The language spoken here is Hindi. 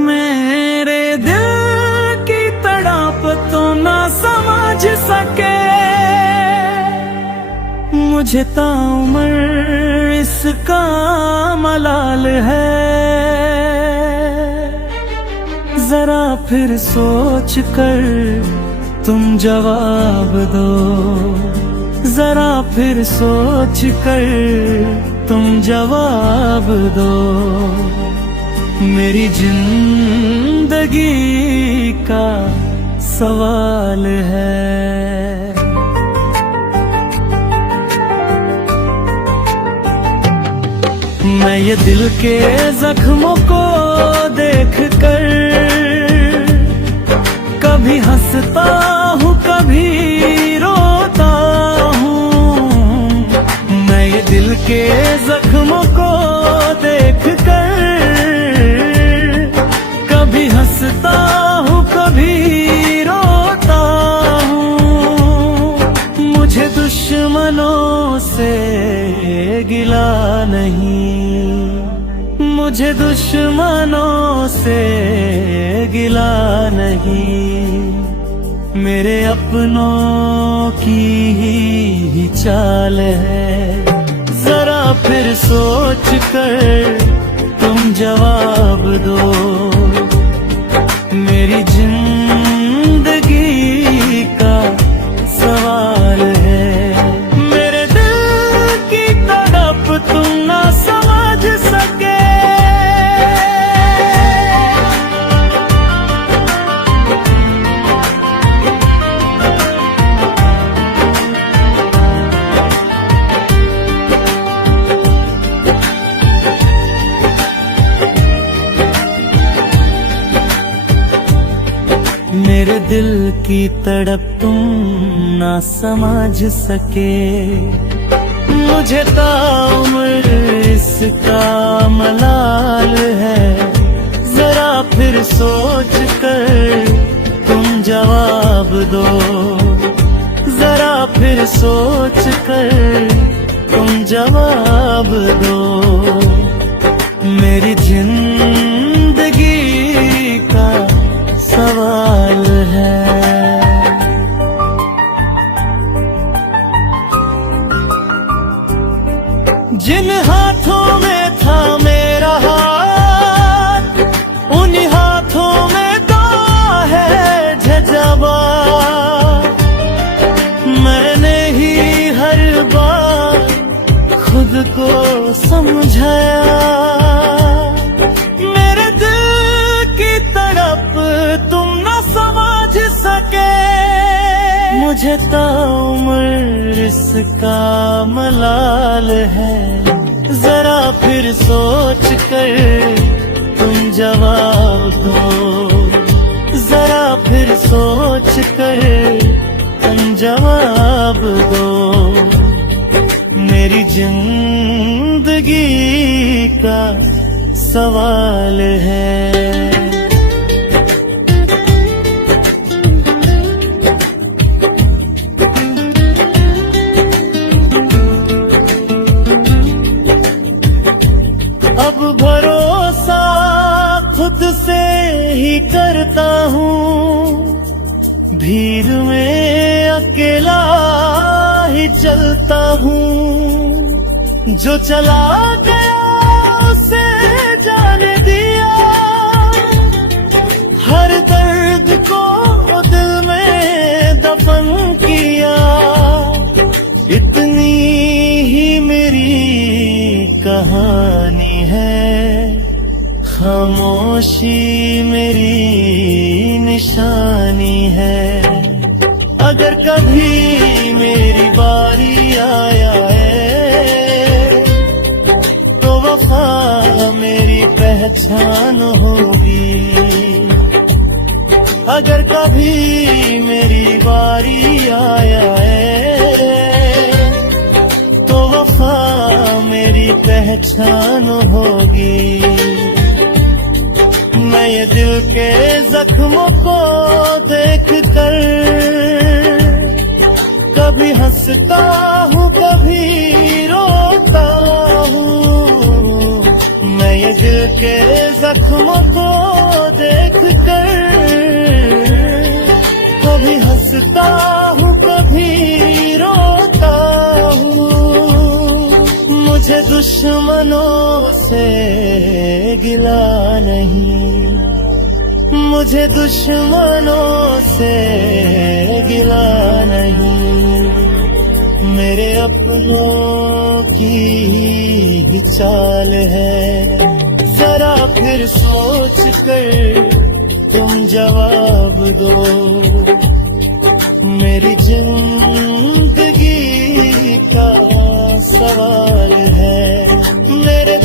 मेरे दिल की तड़प तो ना समझ सके, मुझे ताउम्र इसका मलाल है। जरा फिर सोच कर तुम जवाब दो, जरा फिर सोच कर तुम जवाब दो। मेरी जिंदगी का सवाल है। मैं ये दिल के जख्मों को देख कर कभी हंसता हूँ कभी रोता हूँ। मैं ये दिल के जख्मों को देख कर कभी हंसता हूँ कभी रोता हूँ। मुझे दुश्मनों से गिला नहीं, मुझे दुश्मनों से गिला नहीं। मेरे अपनों की ही चाल है। जरा फिर सोच कर तुम जवाब दो। मेरी जिंदगी का सवाल है। मेरे दिल की तड़प तुम ना समझ सके। मेरे दिल की तड़प तुम ना समझ सके, मुझे ताउम्र इसका मलाल है। जरा फिर सोच कर तुम जवाब दो, जरा फिर सोच कर तुम जवाब दो। मेरी जिंदगी का सवाल है। जिन हाथों में था मेरा हाथ, उन्हीं हाथों में तो है झझवा। मैंने ही हर बार खुद को समझाया। मेरे दिल की तड़प तुम न समझ सके, मुझे ताउम्र इसका मलाल है। जरा फिर सोच कर तुम जवाब दो, जरा फिर सोच कर तुम जवाब दो। मेरी जिंदगी का सवाल है। अब भरोसा खुद से ही करता हूँ, भीड़ में अकेला ही चलता हूँ। जो चला गया उसे जाने दिया, हर दर्द को दिल में दफन किया। इतनी ही मेरी कहानी है, खामोशी मेरी निशानी है। अगर कभी मेरी बारी आया है तो वफा मेरी पहचान होगी। अगर कभी मेरी बारी आया है तो वफा मेरी पहचान होगी। मैं ये दिल के जख्मों को देख कर कभी हंसता हूँ कभी रोता दिल के जख्मों को देख कर कभी हंसता हूँ कभी रोता हूँ। मुझे दुश्मनों से गिला नहीं, मुझे दुश्मनों से गिला नहीं। मेरे अपनों की ही चाल है, जरा फिर सोच कर तुम जवाब दो। मेरी जिंदगी का सवाल है, मेरे